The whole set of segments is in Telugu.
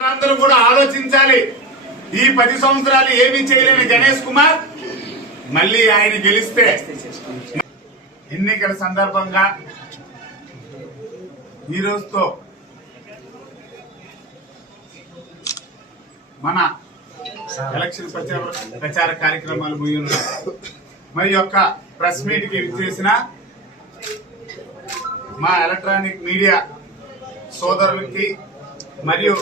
అందరూ కూడా ఆలోచించాలి. ఈ పది సంవత్సరాలు ఏమీ చేయలేని గణేష్ కుమార్ మళ్ళీ ఆయన గెలిస్తే ఎన్నికల సందర్భంగా ఈ రోజుతో మన ఎలక్షన్ ప్రచార ప్రచార కార్యక్రమాలు ముగియను మరి యొక్క ప్రెస్ మీట్కి చేసిన మా ఎలక్ట్రానిక్ మీడియా సోదరులకి మరియు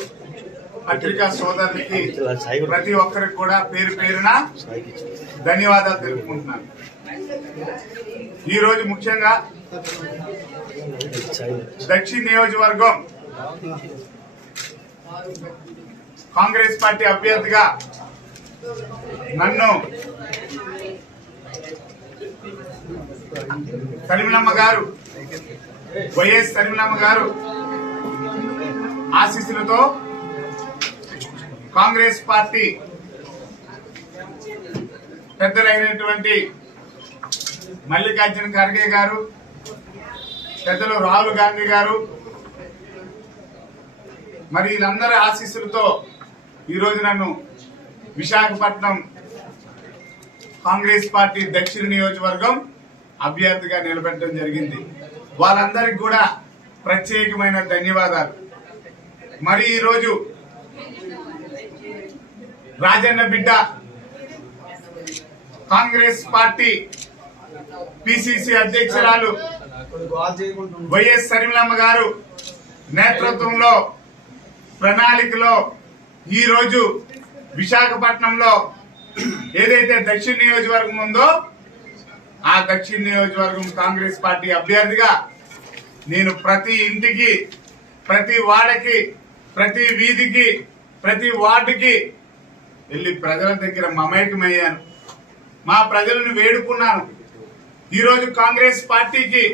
పత్రికా సోదరులకి ప్రతి ఒక్కరికి కూడా పేరు పేరున ధన్యవాదాలు తెలుపుకుంటున్నాను. ఈ రోజు ముఖ్యంగా దక్షిణ నియోజకవర్గం కాంగ్రెస్ పార్టీ అభ్యర్థిగా నన్ను సలిమిలమ్మ గారు వైఎస్ సలిమిలమ్మ గారు ఆశీస్సులతో కాంగ్రెస్ పార్టీ పెద్దలైనటువంటి మల్లికార్జున ఖర్గే గారు పెద్దలు రాహుల్ గాంధీ గారు మరి వీళ్ళందరి ఆశీస్సులతో ఈరోజు నన్ను విశాఖపట్నం కాంగ్రెస్ పార్టీ దక్షిణ నియోజకవర్గం అభ్యర్థిగా నిలబెట్టడం జరిగింది. వాళ్ళందరికీ కూడా ప్రత్యేకమైన ధన్యవాదాలు. మరి ఈరోజు రాజన్న బిడ్డ కాంగ్రెస్ పార్టీ పిసిసి అధ్యక్షురాలు వైఎస్ సరిమలమ్మ గారు నేతృత్వంలో ప్రణాళికలో ఈ రోజు విశాఖపట్నంలో ఏదైతే దక్షిణ నియోజకవర్గం ఉందో ఆ దక్షిణ నియోజకవర్గం కాంగ్రెస్ పార్టీ అభ్యర్థిగా నేను ప్రతి ఇంటికి ప్రతి వాడకి ప్రతి వీధికి ప్రతి వార్డుకి వెళ్ళి ప్రజల దగ్గర మమేకమయ్యాను మా ప్రజలను వేడుకున్నాను. ఈరోజు కాంగ్రెస్ పార్టీకి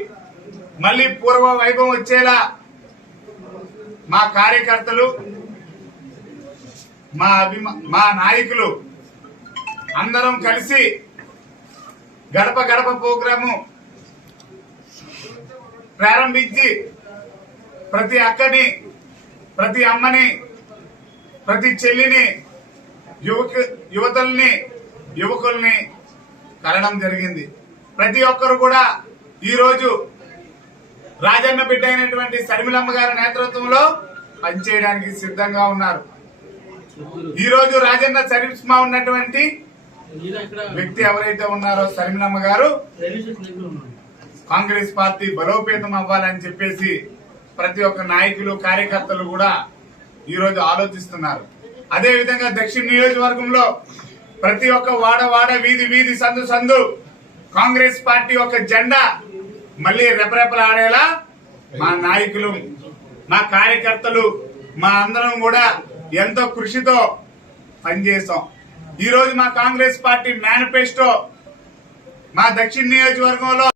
మళ్ళీ పూర్వ వైభవం వచ్చేలా మా కార్యకర్తలు మా అభిమా మా నాయకులు అందరం కలిసి గడప గడప ప్రోగ్రాము ప్రారంభించి ప్రతి అక్కని ప్రతి అమ్మని ప్రతి చెల్లిని యువక యువతల్ని యువకుల్ని కలడం జరిగింది. ప్రతి ఒక్కరు కూడా ఈరోజు రాజన్న బిడ్డ అయినటువంటి శర్మిలమ్మ గారి నేతృత్వంలో పనిచేయడానికి సిద్ధంగా ఉన్నారు. ఈరోజు రాజన్న చరిస్మా ఉన్నటువంటి వ్యక్తి ఎవరైతే ఉన్నారో శర్మిలమ్మ గారు కాంగ్రెస్ పార్టీ బలోపేతం అవ్వాలని చెప్పేసి ప్రతి ఒక్క నాయకులు కార్యకర్తలు కూడా ఈరోజు ఆలోచిస్తున్నారు. అదే విధంగా దక్షిణ నియోజకవర్గంలో ప్రతి ఒక్క వాడ వాడ వీధి వీధి సందు సందు కాంగ్రెస్ పార్టీ ఒక జెండా మళ్ళీ రెపరెపలాడేలా మా నాయకులు మా కార్యకర్తలు మా అందరం కూడా ఎంతో కృషితో పనిచేస్తాం. ఈరోజు మా కాంగ్రెస్ పార్టీ మేనిఫెస్టో మా దక్షిణ నియోజకవర్గంలో